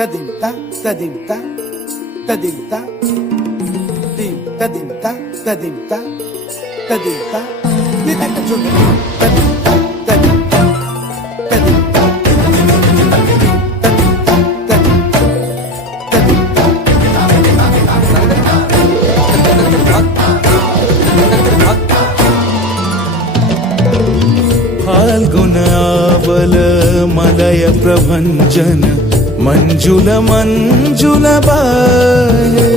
tadimta tadimta tadimta dim tadimta tadimta tadimta kita kajuna tadimta tadimta tadimta फाल्गुनावल मलय प्रभंजन मंजुल मंजुल बाहे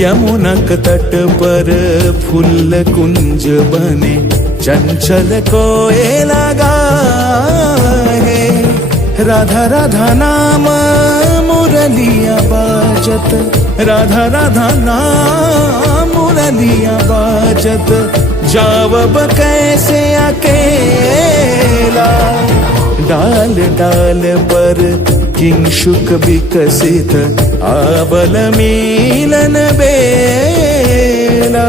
यमुनक तट पर फूल कुंज बने चंचल कोयला गाहे राधा राधा नाम मुरलिया बाजत राधा राधा नाम मुरलिया बाजत जावब कैसे अकेला डाल डाल पर किंशुक विकसित आबल मिलन बेला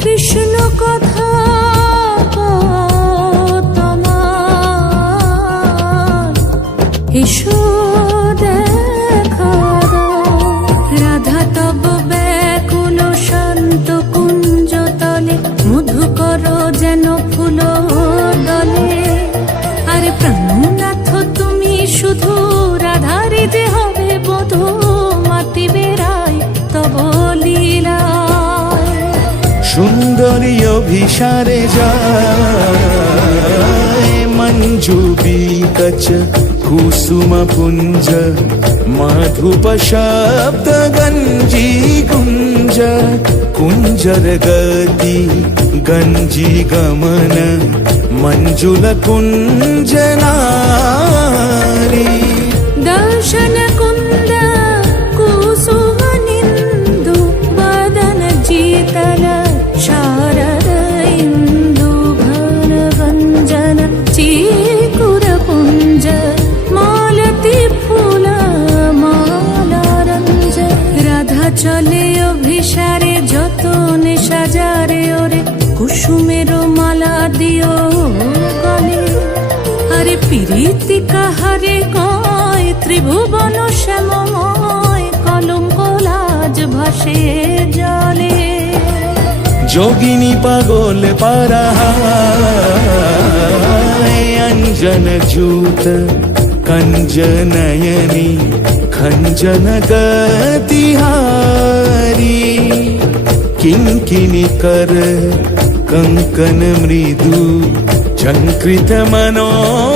কৃষ্ণ কথা এসো দেখা দাও রাধা তব ব্যাকুল শান্ত কুঞ্জ তলে মধুকর যেন ফুল দলে আরে প্রাণনাথ তুমি শুধু রাধারে যে হবে বধূ মাতি বেড়ায় তব লীলা সুন্দরী অভিসারে যায় মঞ্জু বিকচ कुसुम पुंज माधुप शब्द गंजी कुंज कुंजर गति गंजी गमन मंजुल कुंज नारी दर्शन कुंद कुसुम निंदु वदन जीतल शारद इंदु भन गंजन चीकुर पुंज চলে অভিসারে যতনে সাজারে ওরে কুসুমের মালা দিও গলে আরে প্রীতি কাহারে কয় ত্রিভুবন শ্যামময় কলঙ্ক লাজ ভাসে জলে যোগিনী পাগল পারায় অঞ্জন জূত कंजनयनी खंजन गतिहारी किंकिनी कर कंकन मृदु झंकृत मनोहारी